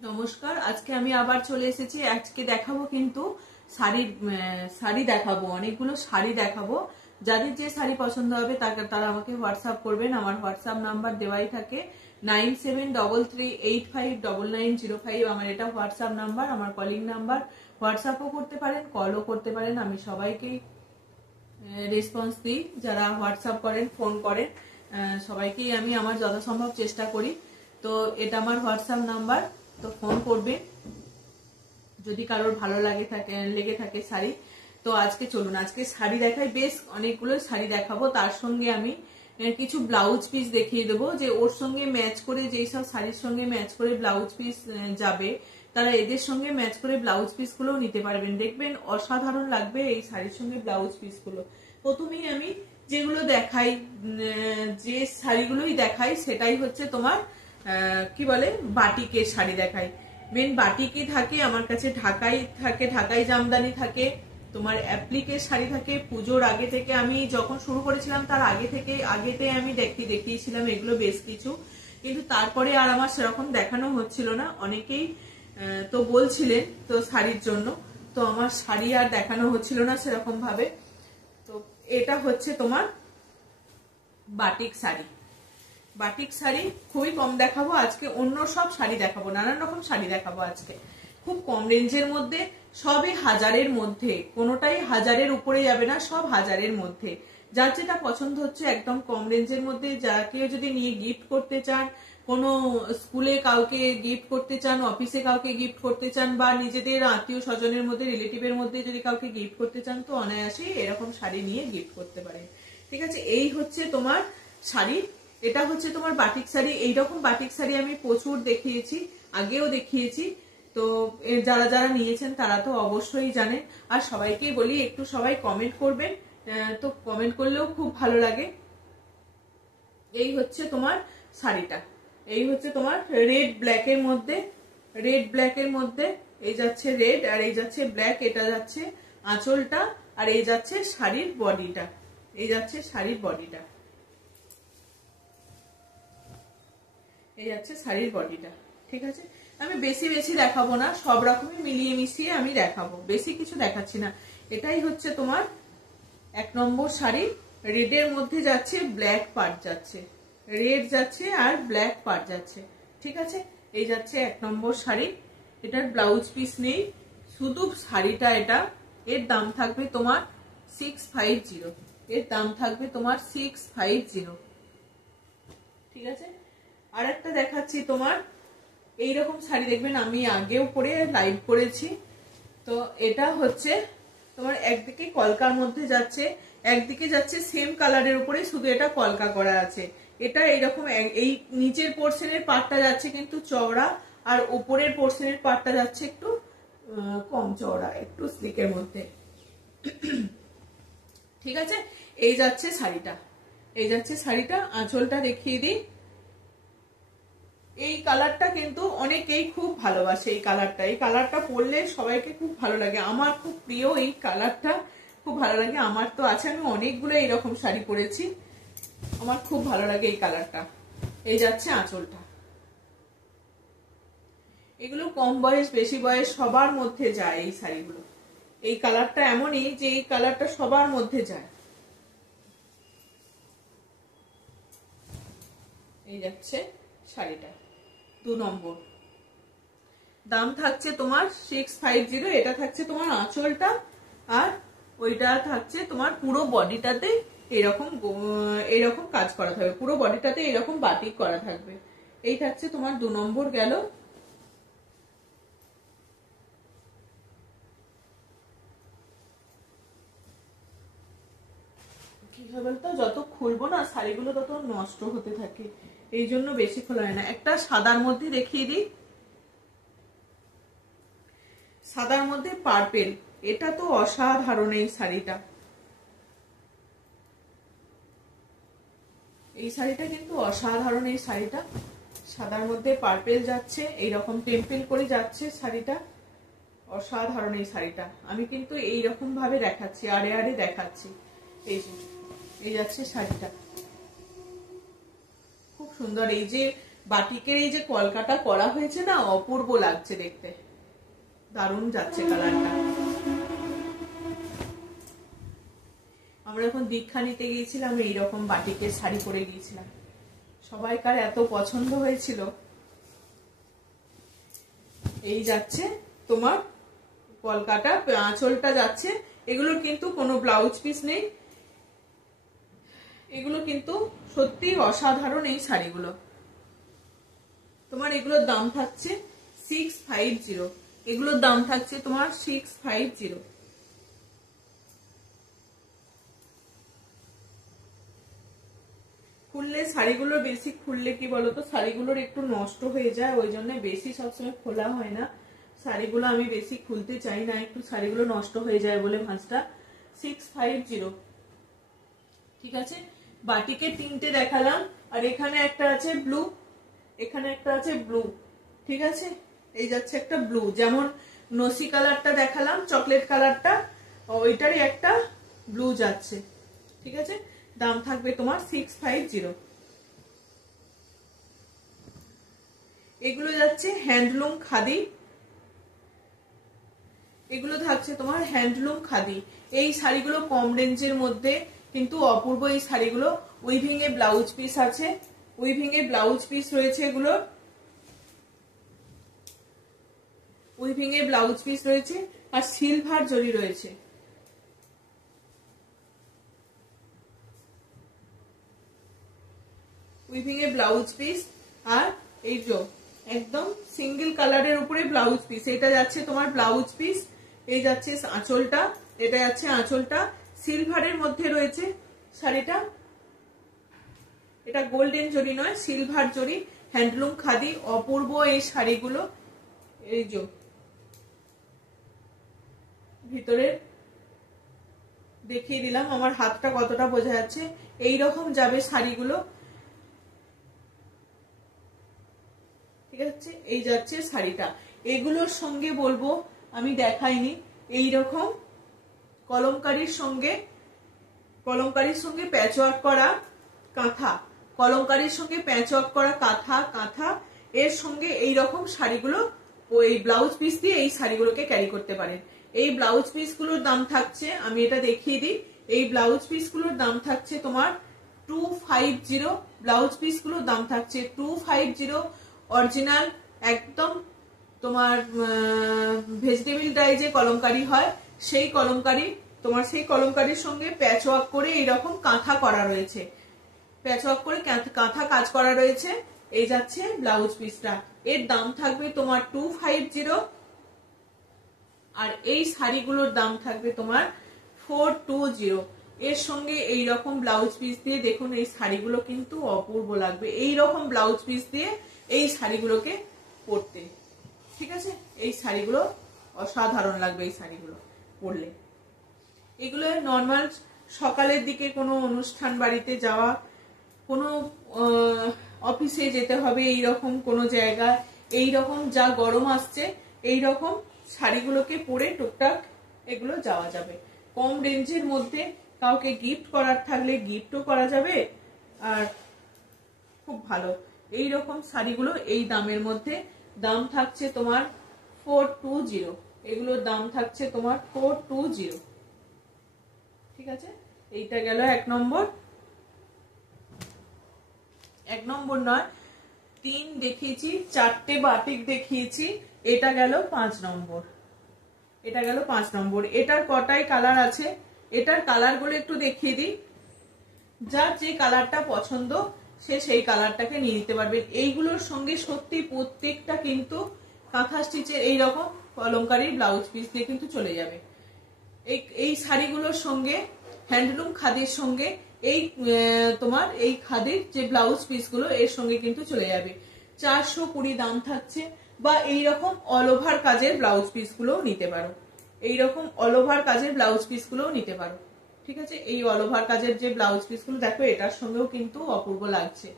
নমস্কার, আজকে আমি আবার চলে এসেছি। আজকে দেখাবো কিন্তু শাড়ি দেখাবো, অনেকগুলো শাড়ি দেখাবো। যাদের যে শাড়ি পছন্দ হবে তারা আমাকে হোয়াটসঅ্যাপ করবেন। আমার হোয়াটসঅ্যাপ নাম্বার দেওয়াই থাকে 9733859905। আমার এটা হোয়াটসঅ্যাপ নাম্বার, আমার কলিং নাম্বার। হোয়াটসঅ্যাপও করতে পারেন, কলও করতে পারেন। আমি সবাইকেই রেসপন্স দিই, যারা হোয়াটসঅ্যাপ করেন, ফোন করেন, সবাইকেই আমি আমার যথাসম্ভব চেষ্টা করি। তো এটা আমার হোয়াটসঅ্যাপ নাম্বার, তো ফোন করবে যদি কারোর ভালো লেগে থাকে শাড়ি। তো আজকে চলুন, আজকে শাড়ি দেখাই, বেশ অনেকগুলো শাড়ি দেখাবো। তার সঙ্গে আমি কিছু ব্লাউজ পিস দেখিয়ে দেবো, যে ওর সঙ্গে ম্যাচ করে, যেই সব শাড়ির সঙ্গে ম্যাচ করে ব্লাউজ পিস যাবে, তারা এদের সঙ্গে ম্যাচ করে ব্লাউজ পিস গুলো নিতে পারবেন। দেখবেন অসাধারণ লাগবে এই শাড়ির সঙ্গে ব্লাউজ পিস গুলো। প্রথমেই আমি যেগুলো দেখাই, যে শাড়িগুলোই দেখাই, সেটাই হচ্ছে তোমার কি বলে, বাটিকের শাড়ি দেখাই। মেন বাটিকই থাকে আমার কাছে, ঢাকাই থাকে, ঢাকাই জামদানি থাকে, তোমার অ্যাপ্লিকের শাড়ি থাকে। পুজোর আগে থেকে, আমি যখন শুরু করেছিলাম তার আগেতে আমি দেখিয়েছিলাম এগুলো বেশ কিছু, কিন্তু তারপরে আর আমার সেরকম দেখানো হচ্ছিল না। অনেকেই তো বলছিলেন তো শাড়ির জন্য, তো আমার শাড়ি আর দেখানো হচ্ছিল না সেরকম ভাবে। তো এটা হচ্ছে তোমার বাটিক শাড়ি। বাটিক শাড়ি খুবই কম দেখাবো আজকে, অন্য সব শাড়ি দেখাবো, নানান রকম শাড়ি দেখাবো আজকে, খুব কম রেঞ্জের মধ্যে। সবই হাজারের মধ্যে, কোনোটাই হাজারের উপরে যাবে না, সব হাজারের মধ্যে। যার যেটা পছন্দ হচ্ছে একদম কম রেঞ্জের মধ্যে, যা কেউ যদি নিয়ে গিফট করতে চান, কোনো স্কুলে কাউকে গিফট করতে চান, অফিসে কাউকে গিফট করতে চান, বা নিজেদের আত্মীয় স্বজনের মধ্যে, রিলেটিভের মধ্যে যদি কাউকে গিফট করতে চান, তো অনায়াসেই এরকম শাড়ি নিয়ে গিফট করতে পারেন। ঠিক আছে, এই হচ্ছে তোমার শাড়ি। এটা হচ্ছে তোমার বাটিক শাড়ি। এইরকম বাটিক শাড়ি আমি প্রচুর দেখিয়েছি, আগেও দেখিয়েছি। তো যারা যারা নিয়েছেন তারা তো অবশ্যই জানেন। আর সবাইকেই বলি, একটু সবাই কমেন্ট করবেন, তো কমেন্ট করলেও খুব ভালো লাগে। এই হচ্ছে তোমার শাড়িটা, এই হচ্ছে তোমার রেড ব্ল্যাকের মধ্যে, এই যাচ্ছে রেড আর এই যাচ্ছে ব্ল্যাক, এটা যাচ্ছে আঁচলটা, আর এই যাচ্ছে শাড়ির বডিটা, এই যাচ্ছে শাড়ির বডিটা, এই যাচ্ছে শাড়ির বডিটা। ঠিক আছে, আমি বেশি বেশি দেখাবো না, সব রকমই মিলিয়ে মিশিয়ে আমি দেখাবো, বেশি কিছু দেখাচ্ছি না। এটাই হচ্ছে তোমার 1 নম্বর শাড়ি। রেডের মধ্যে যাচ্ছে ব্ল্যাক পার্ট যাচ্ছে, রেড যাচ্ছে আর ব্ল্যাক পার্ট যাচ্ছে। ঠিক আছে, এই যাচ্ছে 1 নম্বর শাড়ি। এটার ব্লাউজ পিস নেই, শুধু শাড়িটা এটা। এর দাম থাকবে তোমার 650, এর দাম থাকবে তোমার 650। ঠিক আছে, আর একটা দেখাচ্ছি তোমার, এইরকম শাড়ি দেখবেন আমি আগেও পরে লাইভ করেছি। তো এটা হচ্ছে তোমার একদিকে কলকার মধ্যে যাচ্ছে, একদিকে যাচ্ছে সেম কালারের উপরে, শুধু এটা কলকা করা আছে। এটা এইরকম, এই নিচের পোর্শনের পার্টটা যাচ্ছে কিন্তু চওড়া, আর উপরের পোর্শনের পার্টটা যাচ্ছে একটু কম চওড়া, একটু স্লিকের মধ্যে। ঠিক আছে, এই যাচ্ছে শাড়িটা, এই যাচ্ছে শাড়িটা। আঁচলটা দেখিয়ে দিই। এই কালারটা কিন্তু অনেকেই খুব ভালোবাসে, এই কালারটা পরলে সবাইকে খুব ভালো লাগে। আমার খুব প্রিয় এই কালারটা, খুব ভালো লাগে। আমার তো আছে, আমি অনেকগুলো এইরকম শাড়ি পরেছি, আমার খুব ভালো লাগে এই কালারটা। এই যাচ্ছে আঁচলটা। এগুলো কম বয়স বেশি বয়স সবার মধ্যে যায় এই শাড়িগুলো। এই কালারটা এমনই যে এই কালারটা সবার মধ্যে যায়। এই যাচ্ছে শাড়িটা 2 নম্বর, দাম থাকছে তোমার 650। এটা থাকছে তোমার আঁচলটা, আর ওইটা থাকছে তোমার পুরো বডিটাতে এরকম কাজ করা থাকবে, পুরো বডিটাতে এরকম বাটিক করা থাকবে। এই থাকছে তোমার 2 নম্বর গেল। কি হবে বলতো, যত খুলবো না শাড়িগুলো তত নষ্ট হতে থাকে, এই জন্য বেশি খোলা হয় না। একটা সাদার মধ্যে দেখিয়ে দিই, সাদার মধ্যে পার্পেল, এটা তো অসাধারণ এই শাড়িটা। এই শাড়িটা কিন্তু অসাধারণ, এই শাড়িটা সাদার মধ্যে পার্পেল যাচ্ছে, এইরকম টেম্পেল করে যাচ্ছে শাড়িটা, অসাধারণ এই শাড়িটা। আমি কিন্তু এইরকম ভাবে দেখাচ্ছি, আড়ে আড়ে দেখাচ্ছি। এই যে এই যাচ্ছে শাড়িটা, খুব সুন্দর। এই যে বাটিকের এই যে কলকাটা করা হয়েছে না, অপূর্ব লাগছে দেখতে, দারুণ যাচ্ছে কালারটা। আমরা যখন দীক্ষা নিতে গিয়েছিলাম এইরকম বাটিকের শাড়ি পরে গিয়েছিলাম, সবাইকার এত পছন্দ হয়েছিল। এই যাচ্ছে তোমার কলকাটা, আঁচলটা যাচ্ছে। এগুলোর কিন্তু কোনো ব্লাউজ পিস নেই, এগুলো কিন্তু সত্যি অসাধারণ এই শাড়িগুলো। তোমার এগুলোর দাম থাকছে 650, এগুলোর দাম থাকছে তোমার 650। খুললে শাড়িগুলো বেশি খুললে কি বলতো, শাড়িগুলোর একটু নষ্ট হয়ে যায়, ওই জন্য বেশি সবসময় খোলা হয় না। শাড়িগুলো আমি বেশি খুলতে চাই না, একটু শাড়িগুলো নষ্ট হয়ে যায় বলে ভাঁজটা। 650, ঠিক আছে। বাটিকে 3টে দেখালাম, আর এখানে একটা আছে ব্লু, এখানে একটা আছে ব্লু, ঠিক আছে। এই যাচ্ছে একটা ব্লু, যেমন নসি কালারটা দেখালাম চকলেট কালারটা, ওইটারই একটা ব্লু যাচ্ছে, ঠিক আছে। দাম থাকবে তোমার 650। এগুলো যাচ্ছে হ্যান্ডলুম খাদি, এগুলো থাকছে তোমার হ্যান্ডলুম খাদি। এই শাড়িগুলো কম রেঞ্জের মধ্যে কিন্তু অপূর্ব এই শাড়িগুলো। উইভিং এ ব্লাউজ পিস আছে, উইভিং এ ব্লাউজ পিস রয়েছে, এগুলো উইভিং এ ব্লাউজ পিস রয়েছে, আর সিলভার জরি রয়েছে। উইভিং এ ব্লাউজ পিস, আর এই যে একদম সিঙ্গেল কালারের উপরে ব্লাউজ পিস, এটা যাচ্ছে তোমার ব্লাউজ পিস। এই যাচ্ছে আঁচলটা, এটা যাচ্ছে আঁচলটা, সিলভারের মধ্যে রয়েছে শাড়িটা। এটা গোল্ডেন জরি নয়, সিলভার জরি, হ্যান্ডলুম খাদি, অপূর্ব এই শাড়িগুলো। এই যে ভিতরে দেখিয়ে দিলাম, আমার হাতটা কতটা বোঝা যাচ্ছে। এই রকম যাবে শাড়িগুলো, ঠিক আছে। এই যাচ্ছে শাড়িটা। এগুলোর সঙ্গে বলবো, আমি দেখাইনি, এই রকম কলমকারীর সঙ্গে প্যাচওয়ার্ক করা কাঁথা, কলমকারীর সঙ্গে প্যাচওয়ার্ক করা কাঁথা, এর সঙ্গে এই রকম শাড়িগুলো ওই ব্লাউজ পিস দিয়ে এই শাড়িগুলোকে ক্যারি করতে পারেন। এই ব্লাউজ পিস গুলোর দাম থাকছে, আমি এটা দেখিয়ে দিই, এই ব্লাউজ পিস গুলোর দাম থাকছে তোমার 250। ব্লাউজ পিস গুলোর দাম থাকছে 250। অরিজিনাল একদম তোমার ভেজিটেবল ডাই যে কলমকারি হয়, সেই কলমকারি, তোমার সেই কলমকারির সঙ্গে প্যাচওয়ার্ক করে এইরকম কাঁথা করা রয়েছে, প্যাচওয়ার্ক করে কাঁথা কাজ করা রয়েছে। এই যাচ্ছে ব্লাউজ পিসটা, এর দাম থাকবে তোমার 250। আর এই শাড়িগুলোর দাম থাকবে তোমার 420। এর সঙ্গে এই রকম ব্লাউজ পিস দিয়ে দেখুন, এই শাড়িগুলো কিন্তু অপূর্ব লাগবে এই রকম ব্লাউজ পিস দিয়ে এই শাড়িগুলোকে পরতে, ঠিক আছে। এই শাড়িগুলো অসাধারণ লাগবে এই শাড়িগুলো পরলে। এগুলো নর্মাল সকালের দিকে কোনো অনুষ্ঠান বাড়িতে যাওয়া, কোনো অফিসে যেতে হবে, এইরকম কোনো জায়গায়, এইরকম যা গরম আসছে, এইরকম শাড়িগুলোকে পরে টুকটাক এগুলো যাওয়া যাবে। কম রেঞ্জের মধ্যে কাউকে গিফট করার থাকলে গিফটও করা যাবে, আর খুব ভালো এই রকম শাড়িগুলো এই দামের মধ্যে। দাম থাকছে তোমার 420, এগুলোর দাম থাকছে তোমার 420, ঠিক আছে। এইটা গেল 1 নম্বর, 1 নম্বর নয় 3 দেখিয়েছি, 4টে বাটিক দেখিয়েছি, এটা গেল 5 নম্বর, এটা গেল 5 নম্বর। এটার কটাই কালার আছে, এটার কালার গুলো একটু দেখিয়ে দিই। যার যে কালারটা পছন্দ সে সেই কালারটাকে নিয়ে নিতে পারবেন। এইগুলোর সঙ্গে সত্যি প্রত্যেকটা কিন্তু কাঁথা স্টিচের এইরকম কলমকারী ব্লাউজ পিস দিয়ে কিন্তু চলে যাবে। এই শাড়িগুলোর সঙ্গে হ্যান্ডলুম খাদির সঙ্গে এই তোমার এই খাদির যে ব্লাউজ পিস গুলো এর সঙ্গে কিন্তু চলে যাবে। 420 দাম থাকছে। বা এইরকম অল ওভার কাজের ব্লাউজ পিস গুলোও নিতে পারো, এইরকম অল ওভার কাজের ব্লাউজ পিস গুলোও নিতে পারো, ঠিক আছে। এই অল ওভার কাজের যে ব্লাউজ পিস গুলো দেখো, এটার সঙ্গেও কিন্তু অপূর্ব লাগছে,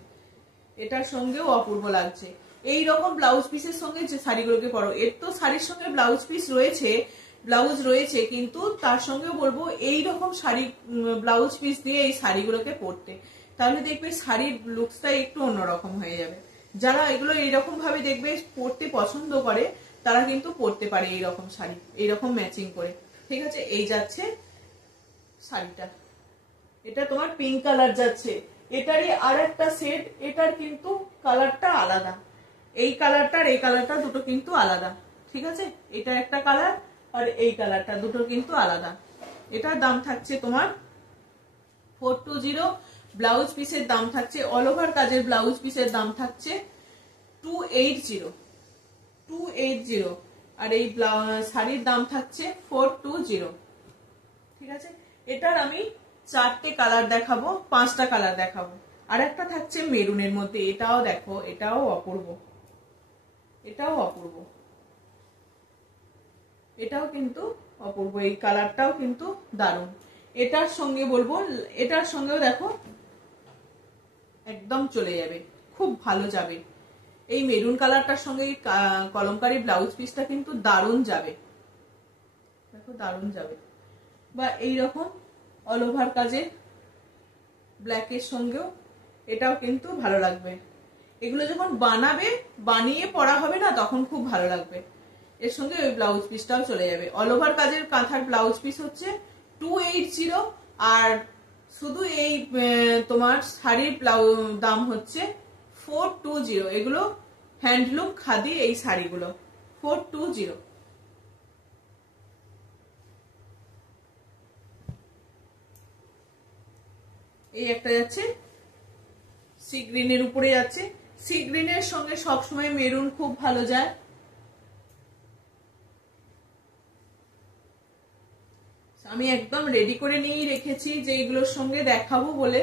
এটার সঙ্গেও অপূর্ব লাগছে। এই রকম ব্লাউজ পিসের সঙ্গে যে শাড়িগুলোকে পরো, এর তো শাড়ির সঙ্গে ব্লাউজ পিস রয়েছে, ব্লাউজ রয়েছে, কিন্তু তার সঙ্গে বলবো এই রকম শাড়ি ব্লাউজ পিস দিয়ে এই শাড়িগুলোকে পরতে, তাহলে দেখবে শাড়ির লুকসটা একটু অন্যরকম হয়ে যাবে। যারা এগুলো এইরকম ভাবে দেখবে পরতে পছন্দ করে তারা কিন্তু পরতে পারে এইরকম শাড়ি, এইরকম ম্যাচিং করে। ঠিক আছে, এই যাচ্ছে শাড়িটা, এটা তোমার পিঙ্ক কালার যাচ্ছে। এটারই আর একটা সেট, এটার কিন্তু কালারটা আলাদা, এই কালারটা আর এই কালারটা দুটো কিন্তু আলাদা। ঠিক আছে, এটা একটা কালার আর এই কালারটা দুটো কিন্তু আলাদা। এটার দাম থাকছে তোমার 420। ব্লাউজ পিসের দাম থাকছে, অল ওভার কাজের ব্লাউজ পিসের দাম থাকছে 280। আর এই শাড়ির দাম থাকছে 420। ঠিক আছে, এটার আমি 4টে কালার দেখাবো, 5টা কালার দেখাবো। আর একটা থাকছে মেরুনের মধ্যে, এটাও দেখো, এটাও অপূর্ব, এটাও অপূর্ব, এটাও কিন্তু অপূর্ব, এই কালারটাও কিন্তু দারুণ। এটার সঙ্গে বলবো, এটার সঙ্গেও দেখো একদম চলে যাবে, খুব ভালো যাবে। এই মেরুন কালারটার সঙ্গে কলমকারী ব্লাউজ পিসটা কিন্তু দারুণ যাবে, দেখো দারুণ যাবে। বা এইরকম অল ওভার কাজে ব্ল্যাকের সঙ্গেও এটাও কিন্তু ভালো লাগবে। এগুলো যখন বানাবে, বানিয়ে পরা হবে না, তখন খুব ভালো লাগবে। এর সঙ্গে ওই ব্লাউজ পিসটাও চলে যাবে। অল ওভার কাজের কাঁথার ব্লাউজ পিস হচ্ছে 280, আর শুধু এই তোমার শাড়ির দাম হচ্ছে 420। এগুলো হ্যান্ডলুম খাদি এই শাড়িগুলো 420। এই একটা যাচ্ছে সি গ্রিনের উপরে যাচ্ছে, সি গ্রিনের সঙ্গে সবসময় মেরুন খুব ভালো যায়। আমি একদম রেডি করে নিয়েই রেখেছি যে এগুলোর সঙ্গে দেখাবো বলে।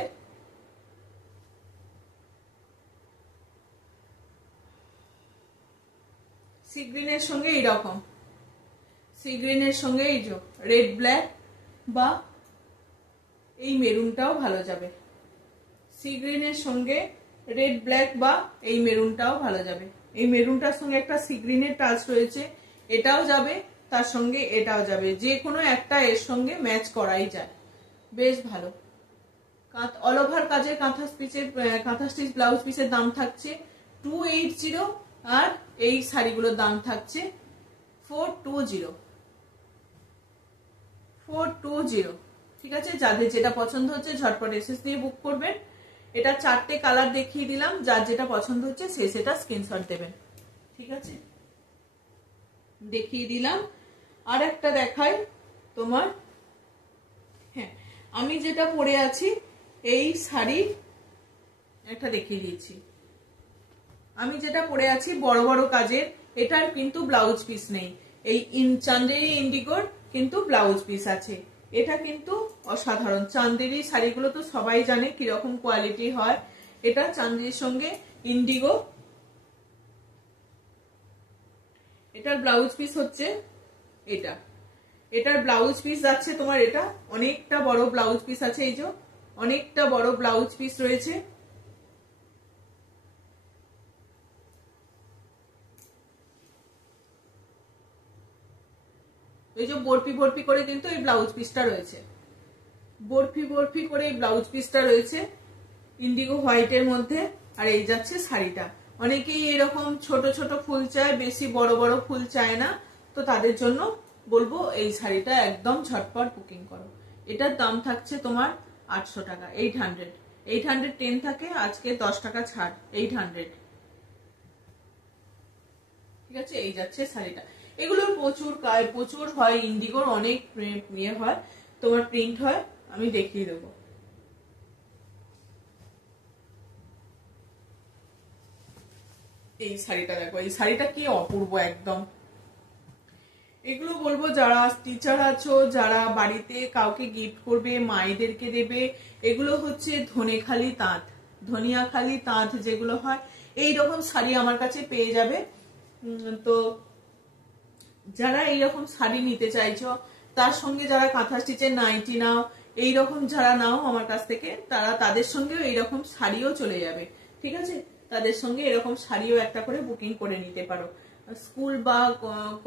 সি গ্রিনের সঙ্গে এইরকম, সি গ্রিনের সঙ্গে এই যে রেড ব্ল্যাক বা এই মেরুনটাও ভালো যাবে। সি গ্রিনের সঙ্গে রেড ব্ল্যাক বা এই মেরুনটাও ভালো যাবে। এই মেরুনটার সঙ্গে একটা সি গ্রিনের টাচ রয়েছে, এটাও যাবে, তার সঙ্গে এটাও যাবে, যে কোনো একটা এর সঙ্গে ম্যাচ করাই যায়, বেশ ভালো। অল ওভার কাজের কাঁথা স্টিচ ব্লাউজ পিসের দাম থাকছে 280, আর এই শাড়িগুলোর দাম থাকছে 420। ঠিক আছে, যাদের যেটা পছন্দ হচ্ছে ঝটপট এসএস দিয়ে বুক করবেন। এটা 4টে কালার দেখিয়ে দিলাম, যার যেটা পছন্দ হচ্ছে সে সেটা স্ক্রিনশট দেবেন। ঠিক আছে, দেখিয়ে দিলাম। আর একটা দেখাই তোমার, হ্যাঁ আমি যেটা পরে আছি এই শাড়ি একটা দেখিয়ে দিয়েছি। আমি যেটা পরে আছি বড় বড় কাজের, এটার কিন্তু ব্লাউজ পিস নেই। এই চান্দেরি ইন্ডিগোর কিন্তু ব্লাউজ পিস আছে। এটা কিন্তু অসাধারণ। চান্দেরি শাড়িগুলো তো সবাই জানে কিরকম কোয়ালিটি হয়। এটা চান্দেরির সঙ্গে ইন্ডিগো, এটার ব্লাউজ পিস হচ্ছে এটা। এটার ব্লাউজ পিস যাচ্ছে তোমার, এটা অনেকটা বড় ব্লাউজ পিস আছে, এই যে অনেকটা বড় ব্লাউজ পিস রয়েছে। এই যে বরফি বরফি করে কিন্তু এই ব্লাউজ পিসটা রয়েছে, বরফি বরফি করে এই ব্লাউজ পিসটা রয়েছে ইন্ডিগো হোয়াইটের মধ্যে। আর এই যাচ্ছে শাড়িটা। অনেকেই এরকম ছোট ছোট ফুল চায়, বেশি বড় বড় ফুল চায় না, তো তাদের জন্য বলবো এই শাড়িটা একদম ঝটপট বুকিং করো। এটার দাম থাকছে তোমার 800 টাকা, 800। 810 থাকে, আজকে 10 টাকা ছাড়, 800। ঠিক আছে, এই যাচ্ছে শাড়িটা। এগুলোর প্রচুর হয়, ইন্ডিগোর অনেক ইয়ে হয়, তোমার প্রিন্ট হয়, আমি দেখিয়ে দেবো। এই শাড়িটা দেখো, এই শাড়িটা কি অপূর্ব একদম। এগুলো বলবো যারা টিচার আছো, যারা বাড়িতে কাউকে গিফট করবে, মায়েদেরকে দেবে, এগুলো হচ্ছে ধনেখালি তাঁত, ধনিয়াখালি তাঁত যেগুলো হয়, এই রকম শাড়ি আমার কাছে পেয়ে যাবে। তো যারা এইরকম শাড়ি নিতে চাইছো, তার সঙ্গে যারা কাঁথা স্টিচের নাইটি নাও, এইরকম যারা নাও আমার কাছ থেকে, তাদের সঙ্গেও এইরকম শাড়িও চলে যাবে। ঠিক আছে, তাদের সঙ্গে এরকম শাড়িও একটা করে বুকিং করে নিতে পারো। স্কুল বা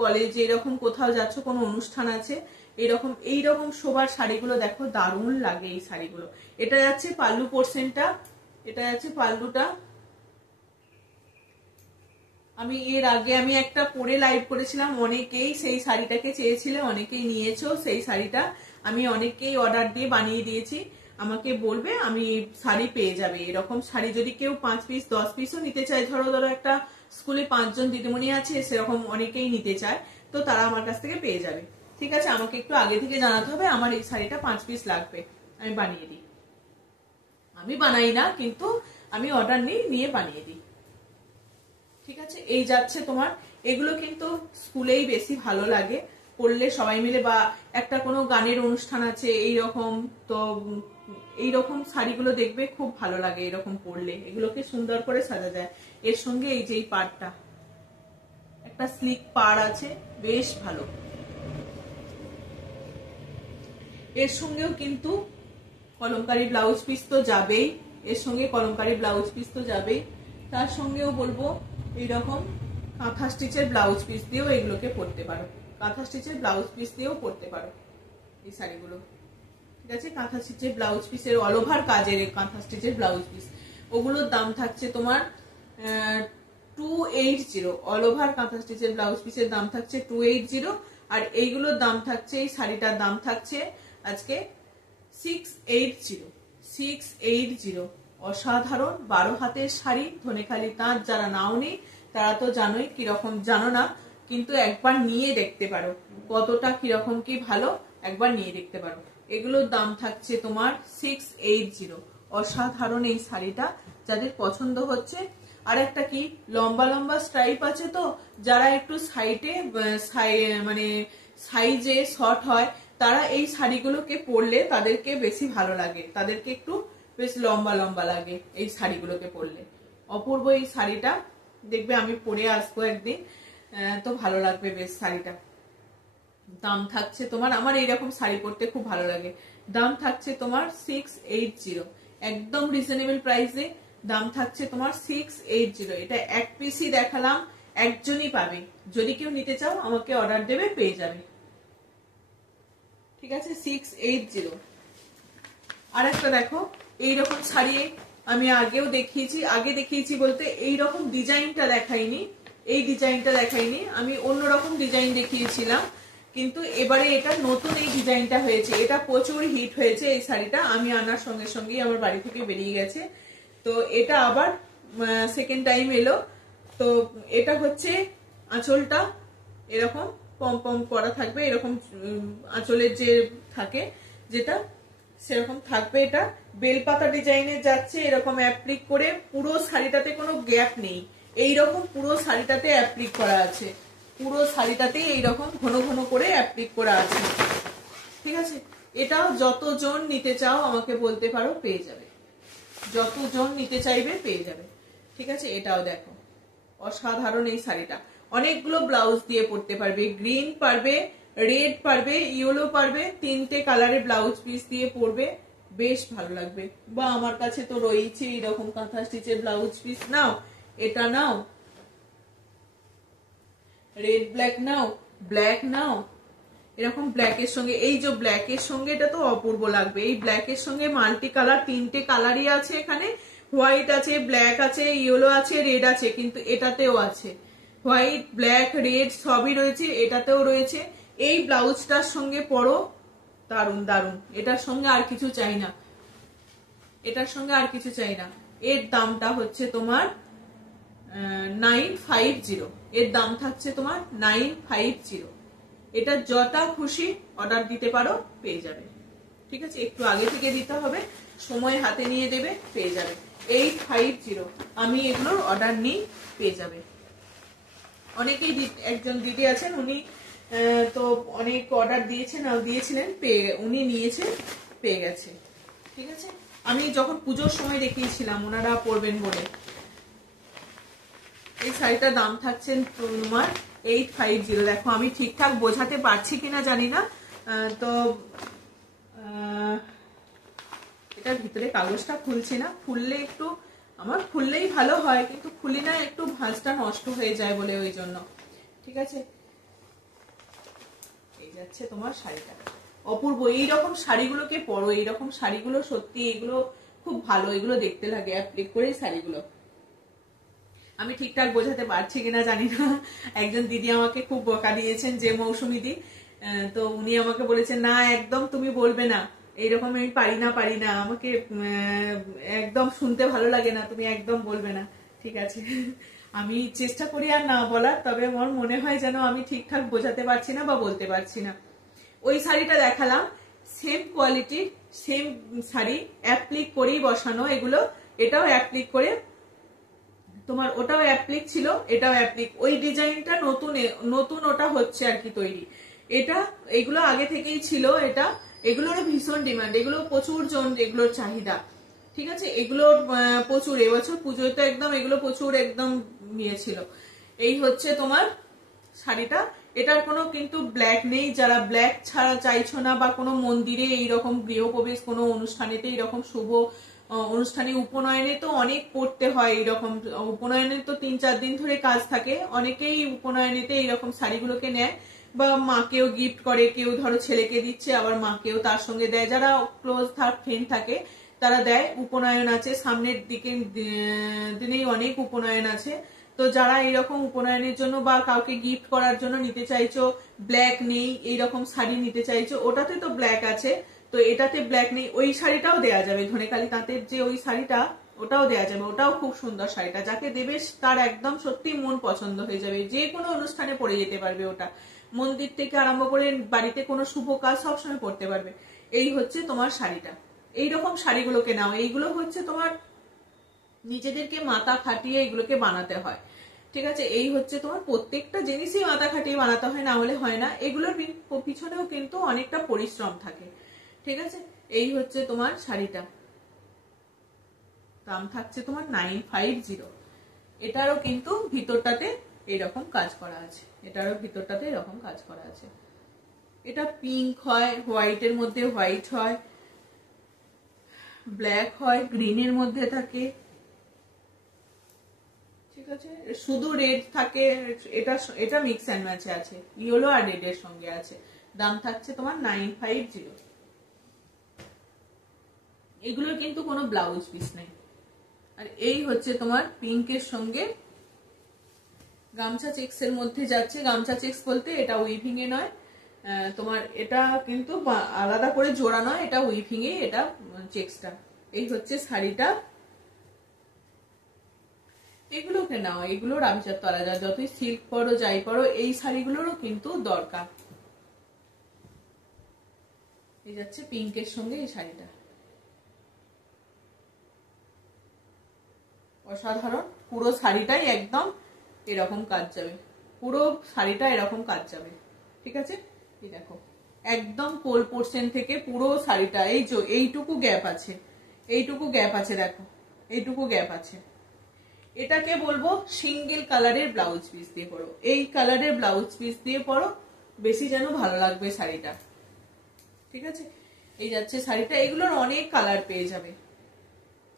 কলেজে এরকম কোথাও যাচ্ছ, কোনো অনুষ্ঠান আছে, এইরকম শোবার শাড়িগুলো দেখো দারুণ লাগে এই শাড়িগুলো। এটা যাচ্ছে পাল্লু পোর্শনটা, এটা যাচ্ছে পাল্লুটা, আমি এর আগে আমি একটা পরে লাইভ করেছিলাম, অনেকেই সেই শাড়িটাকে চেয়েছিলে, অনেকেই নিয়েছো সেই শাড়িটা। আমি অনেককেই অর্ডার দিয়ে বানিয়ে দিয়েছি, আমাকে বলবে, আমি শাড়ি পেয়ে যাবে। এরকম শাড়ি যদি কেউ 5 পিস 10 পিসও নিতে চায়, ধরো একটা স্কুলে 5 জন দিদিমণি আছে, সেরকম অনেকেই নিতে চায়, তো তারা আমার কাছ থেকে পেয়ে যাবে। ঠিক আছে, আমাকে একটু আগে থেকে জানাতে হবে আমার এই শাড়িটা 5 পিস লাগবে, আমি বানিয়ে দিই। আমি বানাই না, কিন্তু আমি অর্ডার নিয়ে বানিয়ে দিই। ঠিক আছে, এই যাচ্ছে তোমার। এগুলো কিন্তু স্কুলেই বেশি ভালো লাগে পড়লে সবাই মিলে, বা একটা কোনো গানের অনুষ্ঠান আছে এইরকম, তো এইরকম শাড়িগুলো দেখবে খুব ভালো লাগে এরকম পরলে, এগুলোকে সুন্দর করে সাজা যায়। এর সঙ্গে এই যে পাড়টা, একটা স্লিক পাড় আছে, বেশ ভালো। এর সঙ্গেও কিন্তু কলমকারী ব্লাউজ পিস তো যাবেই, এর সঙ্গে কলমকারী ব্লাউজ পিস তো যাবেই, তার সঙ্গেও বলবো এইরকম কাঁথা স্টিচের ব্লাউজ পিস দিয়েও এগুলোকে পরতে পারো, কাঁথা স্টিচের ব্লাউজ পিস দিয়েও পরতে পারো এই শাড়িগুলো। ঠিক আছে, কাঁথা স্টিচের ব্লাউজ পিসের অল ওভার কাজের কাঁথা স্টিচের ব্লাউজ পিস, ওগুলোর দাম থাকছে তোমার 280। অল ওভার কাঁথা স্টিচের ব্লাউজ পিসের দাম থাকছে 280, আর এইগুলোর দাম থাকছে, এই শাড়িটার দাম থাকছে আজকে 680। অসাধারণ 12 হাতের শাড়ি, ধনেখালি তাঁত। যারা নাওনি তারা তো জানোই কিরকম, জানো না কিন্তু একবার নিয়ে দেখতে পারো কতটা কিরকম কি ভালো, একবার নিয়ে দেখতে পারো। এগুলোর দাম থাকছে তোমার 680। অসাধারণ এই শাড়িটা, যাদের পছন্দ হচ্ছে। আর একটা কি, লম্বা লম্বা স্ট্রাইপ আছে, তো যারা একটু সাইডে মানে সাইজে শর্ট হয়, তারা এই শাড়িগুলোকে পরলে তাদেরকে বেশি ভালো লাগে, তাদেরকে একটু বেশ লম্বা লম্বা লাগে এই শাড়িগুলোকে পরলে। অপূর্ব এই শাড়িটা, দেখবে আমি পরে আসবো একদিন, তো ভালো লাগবে বেশ শাড়িটা। দাম থাকছে তোমার, আমার এইরকম শাড়ি পরতে খুব ভালো লাগে, দাম থাকছে তোমার 680, একদম রিজনেবল প্রাইসে দাম থাকছে তোমার 680। এটা এক পিসই দেখালাম, একজনই পাবে, যদি কেউ নিতে চাও আমাকে অর্ডার দেবে, পেয়ে যাবে। ঠিক আছে, 680। আর একটা দেখো, এইরকম শাড়ি আমি আগেও দেখিয়েছি, আগে দেখিয়েছি বলতে এইরকম ডিজাইনটা দেখাইনি, এই ডিজাইনটা দেখাইনি, আমি অন্যরকম ডিজাইন দেখিয়েছিলাম, কিন্তু এবারে এটা নতুন এই ডিজাইনটা হয়েছে, এটা প্রচুর হিট হয়েছে এই শাড়িটা, আমি আনার সঙ্গে সঙ্গেই আমার বাড়ি থেকে বেরিয়ে গেছে, তো এটা আবার সেকেন্ড টাইম এলো। তো এটা হচ্ছে আঁচলটা এরকম পম পম করা থাকবে, এরকম আঁচলের যে থাকে যেটা সেরকম থাকবে, এটা বেলপাতা ডিজাইনের যাচ্ছে, এরকম অ্যাপ্লিক করে পুরো শাড়িটাতে কোনো গ্যাপ নেই, এইরকম পুরো শাড়িটাতে অ্যাপ্লিক করা আছে, পুরো শাড়িটাতেই এইরকম ঘন ঘন করে অ্যাপ্লিক করা আছে। ঠিক আছে, এটাও যতজন নিতে চাও আমাকে বলতে পারো, পেয়ে যাবে, যতজন নিতে চাইবে পেয়ে যাবে। ঠিক আছে, এটাও দেখো অসাধারণ এই শাড়িটা, অনেকগুলো ব্লাউজ দিয়ে পরতে পারবে, গ্রিন পারবে, রেড পারবে, ইয়েলো পারবে, 3টে কালারের ব্লাউজ পিস দিয়ে পরবে, বেশ ভালো লাগবে। বা আমার কাছে তো রয়েছে এরকম কাঁথা স্টিচের ব্লাউজ পিস, নাও এটা নাও, রেড ব্ল্যাক নাও, ব্ল্যাক নাও, এরকম ব্ল্যাকের সঙ্গে, এই যে ব্ল্যাকের সঙ্গে এটা তো অপূর্ব লাগবে, এই ব্ল্যাকের সঙ্গে মাল্টি কালার, 3টে কালারই আছে এখানে, হোয়াইট আছে, ব্ল্যাক আছে, ইয়েলো আছে, রেড আছে, কিন্তু এটাতেও আছে হোয়াইট, ব্ল্যাক, রেড সবই রয়েছে, এটাতেও রয়েছে। এই ব্লাউজটার সঙ্গে পরো, দারুন দারুন, এটার সঙ্গে আর কিছু চাই না, এটার সঙ্গে আর কিছু চাই না। এর দামটা হচ্ছে তোমার 950, এর দাম থাকছে তোমার 950। এটা যটা খুশি অর্ডার দিতে পারো, পেয়ে যাবে। ঠিক আছে, একটু আগে থেকে দিতে হবে, সময় হাতে নিয়ে দেবে, পেয়ে যাবে 850। আমি এগুলোর অর্ডার নিই, পেয়ে যাবে। অনেকেই একজন দিদি আছেন, উনি তো অনেক অর্ডার দিয়েছিলেন, উনি নিয়েছে, পেয়ে গেছে। ঠিক আছে, আমি যখন পুজোর সময় দেখিয়েছিলাম ওনারা পরবেন বলে। এই শাড়িটার দাম থাকছে তোমার 850। দেখো আমি ঠিকঠাক বোঝাতে পারছি কিনা জানি না, তো এটার ভিতরে কাগজটা খুলছি না, খুললে একটু, আমার খুললেই ভালো হয় কিন্তু খুলি না, একটু ভাঁজটা নষ্ট হয়ে যায় বলে, ওই জন্য। ঠিক আছে, এই যাচ্ছে তোমার শাড়িটা, অপূর্ব। এইরকম শাড়িগুলোকে পরো, এইরকম শাড়িগুলো সত্যি এগুলো খুব ভালো, এগুলো দেখতে লাগে অ্যাপ্লিক করে শাড়িগুলো। আমি ঠিকঠাক বোঝাতে পারছি কিনা জানি না। একজন দিদি আমাকে খুব বকা দিয়েছেন, যে মৌসুমী দি, তো উনি আমাকে বলেছেন না একদম তুমি বলবে না এইরকম, আমি পারি না, আমাকে একদম শুনতে ভালো লাগে না, তুমি একদম বলবে না। ঠিক আছে, আমি চেষ্টা করি আর না বলার, তবে আমার মনে হয় যেন আমি ঠিকঠাক বোঝাতে পারছি না বা বলতে পারছি না। ওই শাড়িটা দেখালাম, সেম কোয়ালিটির সেম শাড়ি, অ্যাপ্লিক করেই বসানো এগুলো, এটাও অ্যাপ্লিক করে তোমার, ওটাও অ্যাপ্লিক ছিল, এটাও অ্যাপ্লিক। ওই ডিজাইনটা নতুন ওটা হচ্ছে আর কি তৈরি। এটা এগুলো আগে থেকেই ছিল, এগুলোরও ভীষণ ডিমান্ড, এগুলো প্রচুর জন, এগুলোর চাহিদা। ঠিক আছে, এগুলোর প্রচুর, এবছর পুজোয় তো একদম এগুলো প্রচুর একদম ইয়ে ছিল। এই হচ্ছে তোমার শাড়িটা। এটার কোনো কিন্তু ব্ল্যাক নেই, যারা ব্ল্যাক ছাড়া চাইছো না, বা কোনো মন্দিরে এইরকম গৃহপ্রবেশ, কোনো অনুষ্ঠানেতে এইরকম শুভ অনুষ্ঠানে, উপনয়নে তো অনেক পড়তে হয় এইরকম, উপনয়নে তো 3-4 দিন ধরে কাজ থাকে, অনেকেই উপনয়নেতে এইরকম শাড়িগুলোকে নেয়, বা মাকেও গিফট করে, কেউ ধরো ছেলেকে দিচ্ছে, আবার মাকেও তার সঙ্গে দেয়, যারা ক্লোজ ফ্রেন্ড থাকে তারা দেয়। উপনয়ন আছে সামনের দিনেই অনেক উপনয়ন আছে, তো যারা এইরকম উপনয়নের জন্য বা কাউকে গিফট করার জন্য নিতে চাইছো, ব্ল্যাক নেই এইরকম শাড়ি নিতে চাইছো, ওটাতে তো ব্ল্যাক আছে, তো এটাতে ব্ল্যাক নেই, ওই শাড়িটাও দেয়া যাবে, ধনেখালি তাঁতের যে ওই শাড়িটা, ওটাও দেয়া যাবে, ওটাও খুব সুন্দর শাড়িটা, যাকে দেবে তার একদম সত্যি মন পছন্দ হয়ে যাবে, যে কোনো অনুষ্ঠানে পরে যেতে পারবে, ওটা মন্দির থেকে আরম্ভ করে বাড়িতে কোনো শুভ কাজ সবসময় পরতে পারবে। এই হচ্ছে তোমার শাড়িটা, এইরকম শাড়িগুলোকে নাও, এইগুলো হচ্ছে তোমার নিজেদেরকে মাথা খাটিয়ে এগুলোকে বানাতে হয়। ঠিক আছে, এই হচ্ছে তোমার প্রত্যেকটা জিনিসই মাথা খাটিয়ে বানাতে হয়, না হলে হয় না, এগুলোর পিছনেও কিন্তু অনেকটা পরিশ্রম থাকে। ঠিক আছে, এই হচ্ছে তোমার শাড়িটা, দাম থাকছে তোমার 950। এটারও কিন্তু ভিতরটাতে এরকম কাজ করা আছে, এটারও ভিতরটাতে এরকম কাজ করা আছে। এটা পিঙ্ক হয়, হোয়াইটের মধ্যে হোয়াইট হয়, ব্ল্যাক হয়, গ্রিনের মধ্যে থাকে, ঠিক আছে, শুধু রেড থাকে, এটা মিক্স অ্যান্ড ম্যাচে আছে, ইয়েলো আর রেড এর সঙ্গে আছে। দাম থাকছে তোমার 950। এগুলোর কিন্তু কোনো ব্লাউজ পিস নেই। আর এই হচ্ছে তোমার পিঙ্কের সঙ্গে গামছা চেক্স এর মধ্যে যাচ্ছে, গামছা চেক্স বলতে এটা উইভিং এ নয়, তোমার এটা কিন্তু আলাদা করে জোড়া নয়, এটা উইভিং এ, এটা চেক্সটা। এই হচ্ছে শাড়িটা, এগুলোকে নাও, এগুলোর আভিজাত করা যায়, যতই সিল্ক পরো যাই পরো, এই শাড়িগুলোরও কিন্তু দরকার। এই যাচ্ছে পিঙ্কের সঙ্গে এই শাড়িটা, অসাধারণ, পুরো শাড়িটাই একদম এরকম কাজ যাবে, পুরো শাড়িটা এরকম কাজ যাবে। ঠিক আছে, এই দেখো একদম কোল পোর্শন থেকে পুরো শাড়িটা, এই যে এইটুকু গ্যাপ আছে, এইটুকু গ্যাপ আছে, দেখো এইটুকু গ্যাপ আছে। এটাকে বলবো সিঙ্গেল কালারের ব্লাউজ পিস দিয়ে পরো, এই কালারের ব্লাউজ পিস দিয়ে পরো, বেশি যেন ভালো লাগবে শাড়িটা। ঠিক আছে, এই যাচ্ছে শাড়িটা, এগুলোর অনেক কালার পেয়ে যাবে।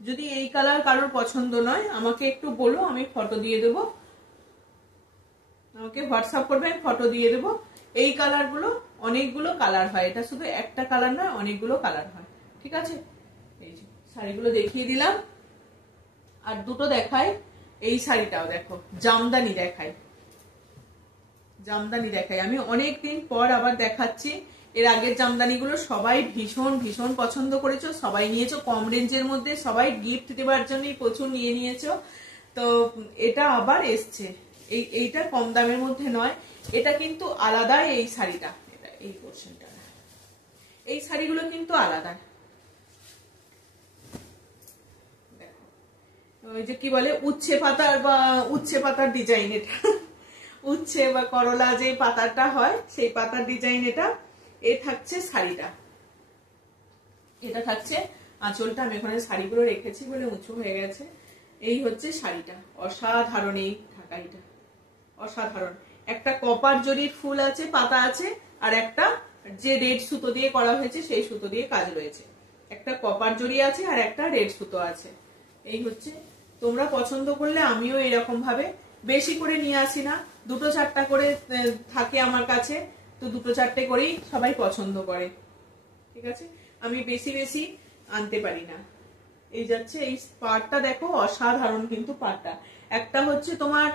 যদি এই কালার কারোর পছন্দ নয় আমাকে একটু বলো, আমি ফটো দিয়ে দেবো, আমাকে হোয়াটসঅ্যাপ করবে, আমি ফটো দিয়ে দেবো। এই কালার গুলো অনেকগুলো কালার হয়, এটা শুধু একটা কালার নয়, অনেকগুলো কালার হয়। ঠিক আছে, এই যে শাড়িগুলো দেখিয়ে দিলাম, আর দুটো দেখাই, এই শাড়িটাও দেখো, জামদানি দেখাই, জামদানি দেখাই, আমি অনেকদিন পর আবার দেখাচ্ছি। এর আগের জামদানি গুলো সবাই ভীষণ ভীষণ পছন্দ করেছো, সবাই নিয়েছো, কম রেঞ্জের মধ্যে, সবাই গিফট দেওয়ার জন্যই প্রচুর নিয়ে নিয়েছো, তো এটা আবার এসছে, এইটা কম দামের মধ্যে নয়, এটা কিন্তু আলাদা, এই শাড়িটা, এটা এই পোর্শনটা, এই শাড়িগুলো কিন্তু আলাদা। ওই যে কি বলে উচ্ছে পাতার, বা উচ্ছে পাতার ডিজাইন, এটা উচ্ছে বা করলা যে পাতাটা হয় সেই পাতার ডিজাইন, এটা এ থাকছে শাড়িটা, এটা থাকছে আঁচলটা, আমি এখানে শাড়িগুলো রেখেছি বলে উঁচু হয়ে গেছে। এই হচ্ছে শাড়িটা, অসাধারণ এই ঢাকাইটা, অসাধারণ। একটা কপার জরির ফুল আছে, পাতা আছে, আর একটা যে রেড সুতো দিয়ে করা হয়েছে সেই সুতো দিয়ে কাজ রয়েছে, একটা কপার জরি আছে আর একটা রেড সুতো আছে। এই হচ্ছে, তোমরা পছন্দ করলে আমিও এরকম ভাবে বেশি করে নিয়ে আসি না, 2-4টা করে থাকে আমার কাছে, তো 2-4টে করেই সবাই পছন্দ করে। ঠিক আছে, আমি বেশি বেশি আনতে পারি না। এই যাচ্ছে, এই পাড়টা দেখো অসাধারণ কিন্তু পাড়টা, একটা হচ্ছে তোমার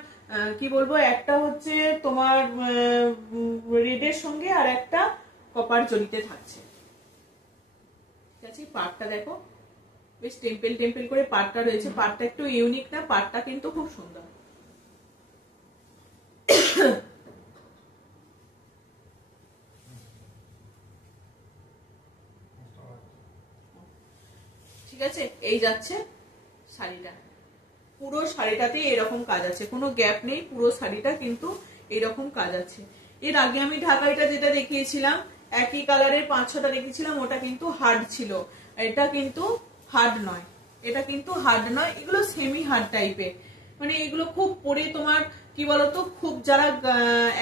কি বলবো, একটা হচ্ছে তোমার রেডের সঙ্গে আর একটা কপার জড়িতে থাকছে। ঠিক আছে, পাড়টা দেখো বেশ টেম্পল টেম্পল করে পাড়টা রয়েছে। পাড়টা একটু ইউনিক না, পাড়টা কিন্তু খুব সুন্দর। ঠিক আছে, এই যাচ্ছে শাড়িটা। পুরো শাড়িটাতে এরকম কাজ আছে, কোনো গ্যাপ নেই, পুরো শাড়িটা কিন্তু এরকম কাজ আছে। এর আগে আমি ঢাকাইটা যেটা দেখিয়েছিলাম একই কালারের 5-6টা দেখিয়েছিলাম, ওটা কিন্তু হার্ড ছিল, এটা কিন্তু হার্ড নয়, এটা কিন্তু হার্ড নয়, এগুলো সেমি হার্ড টাইপের। মানে এগুলো খুব পরে তোমার কি বলতো, খুব যারা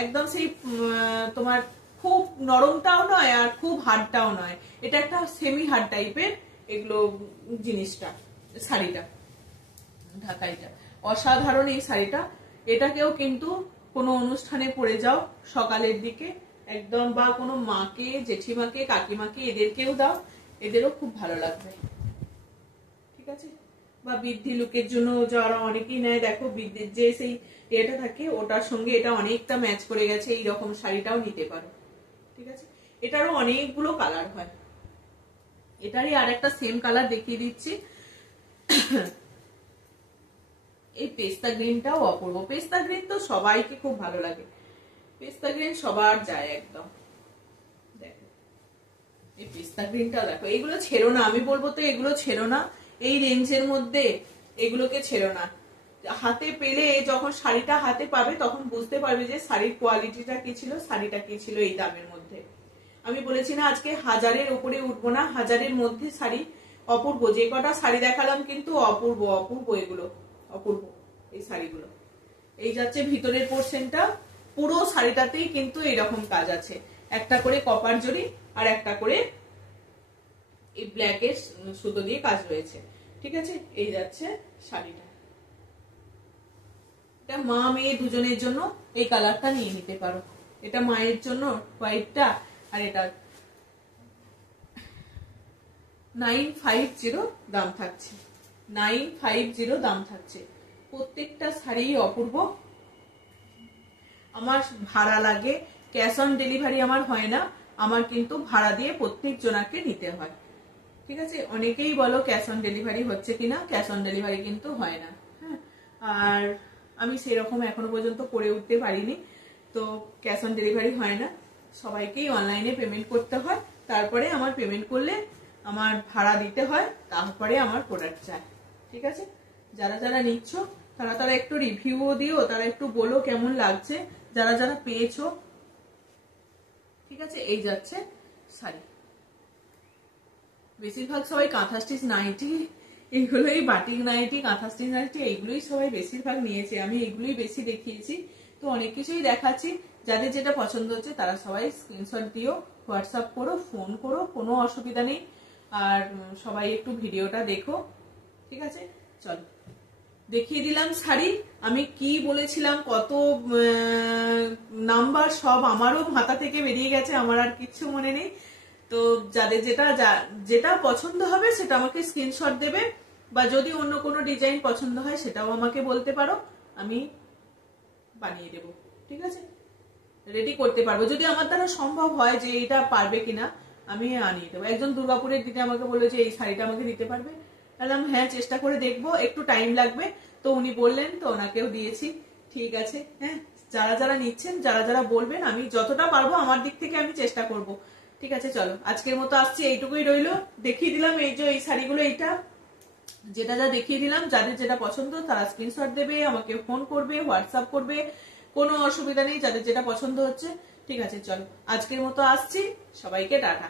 একদম সেই তোমার খুব নরমটাও নয় আর খুব হার্ডটাও নয়, এটা একটা সেমি হার্ড টাইপের এগুলো জিনিসটা, শাড়িটা ঢাকাইটা অসাধারণ। এই শাড়িটা এটাকেও কিন্তু কোনো অনুষ্ঠানে পরে যাও সকালের দিকে একদম, বা কোনো মাকে, জেঠিমাকে, কাকিমাকে, এদেরকেও দাও, এদেরও খুব ভালো লাগবে। ঠিক আছে, বা বৃদ্ধি লুকের জন্য যারা অনেকেই নেয়, দেখো বৃদ্ধির যে সেই এটা থাকে ওটার সঙ্গে এটা অনেকটা ম্যাচ করে গেছে, এইরকম শাড়িটাও নিতে পারো। ঠিক আছে, এটারও অনেকগুলো কালার হয়, এটারই আর একটা সেম কালার দেখিয়ে দিচ্ছি। এই পেস্তা গ্রিনটাও অপূর্ব। পেস্তা গ্রিন তো সবাইকে খুব ভালো লাগে, পেস্তা গ্রিন সবার যায় একদম। দেখো এই পেস্তা গ্রিনটা দেখো, এগুলো ছেড়ো না, আমি বলবো তো এগুলো ছেড়ো না, এই রেঞ্জের মধ্যে এগুলোকে ছেড়ো না। হাতে পেলে যখন শাড়িটা হাতে পাবে তখন বুঝতে পারবে যে শাড়ির কোয়ালিটিটা কি ছিল, শাড়িটা কি ছিল এই দামের মধ্যে। আমি বলেছি না আজকে 1000-এর উপরে উঠবো না, 1000-এর মধ্যে শাড়ি অপূর্ব। যে কটা শাড়ি দেখালাম কিন্তু অপূর্ব অপূর্ব, এগুলো অপূর্ব এই শাড়িগুলো। এই যাচ্ছে ভিতরের পোরশনটা, পুরো শাড়িটাতেই কিন্তু এরকম কাজ আছে, একটা করে কপার জড়ি আর একটা করে এই ব্ল্যাকের সুতো দিয়ে কাজ রয়েছে। ঠিক আছে, এই যাচ্ছে শাড়িটা। এটা মা মেয়ে দুজনের জন্য এই কালারটা নিয়ে নিতে পারো, এটা মায়ের জন্য হোয়াইটটা, আর এটা 950 দাম থাকছে, 950 দাম থাকছে। প্রত্যেকটা শাড়ি অপূর্ব। আমার ভাড়া লাগে, ক্যাশ অন ডেলিভারি আমার হয় না, আমার কিন্তু ভাড়া দিয়ে প্রত্যেক জনাকে নিতে হয়। ঠিক আছে, অনেকেই বলো ক্যাশ অন ডেলিভারি হচ্ছে কিনা, ক্যাশ অন ডেলিভারি কিন্তু হয় না। হ্যাঁ, আর আমি সেরকম এখনো পর্যন্ত করে উঠতে পারিনি, তো ক্যাশ অন ডেলিভারি হয় না, সবাইকেই অনলাইনে পেমেন্ট করতে হয়, তারপরে আমার পেমেন্ট করলে আমার ভাড়া দিতে হয়, তারপরে আমার প্রোডাক্ট চায়। ঠিক আছে, যারা যারা নিচ্ছ তারা তারা একটু রিভিউও দিও, তারা একটু বলো কেমন লাগছে, যারা যারা পেয়েছো। ঠিক আছে, এই যাচ্ছে শাড়ি। বেশিরভাগ সবাই কাঁথা স্টিচ নাইটি, এগুলোই বাটিক নাইটি, কাঁথা স্টিচ নাইটি, এইগুলোই সবাই বেশিরভাগ নিয়েছে, আমি এগুলোই বেশি দেখিয়েছি। তো অনেক কিছুই দেখাচ্ছি, যাদের যেটা পছন্দ হচ্ছে তারা সবাই স্ক্রিনশট দিও, হোয়াটসঅ্যাপ করো, ফোন করো, কোনো অসুবিধা নেই। আর সবাই একটু ভিডিওটা দেখো। ঠিক আছে, চলো দেখিয়ে দিলাম শাড়ি। আমি কি বলেছিলাম, কত নাম্বার সব আমারও মাথা থেকে বেরিয়ে গেছে, আমার আর কিচ্ছু মনে নেই। তো যাদের যেটা পছন্দ হবে সেটা আমাকে স্ক্রিনশট দেবে, বা যদি অন্য কোনো ডিজাইন পছন্দ হয় সেটাও আমাকে বলতে পারো, আমি বানিয়ে দেব। ঠিক আছে, রেডি করতে পারবো, যদি আমার দ্বারা সম্ভব হয় যে এটা পারবে কিনা আমি আনিয়ে দেবো। একজন দুর্গাপুরের দিদি আমাকে বললো যে এই শাড়িটা আমাকে দিতে পারবে, বললাম হ্যাঁ চেষ্টা করে দেখবো, একটু টাইম লাগবে। তো উনি বললেন, তো ওনাকেও দিয়েছি। ঠিক আছে, হ্যাঁ, যারা যারা নিচ্ছেন, যারা যারা বলবেন, আমি যতটা পারবো আমার দিক থেকে আমি চেষ্টা করব। ঠিক আছে, চলো আজকের মতো আসছি, এইটুকুই রইলো। দেখিয়ে দিলাম এই যে এই শাড়িগুলো, এইটা যেটা যা দেখিয়ে দিলাম, যাদের যেটা পছন্দ তারা স্ক্রিনশট দেবে, আমাকে ফোন করবে, হোয়াটসঅ্যাপ করবে, কোনো অসুবিধা নেই, যাদের যেটা পছন্দ হচ্ছে। ঠিক আছে, চলো আজকের মতো আসছি, সবাইকে টাটা।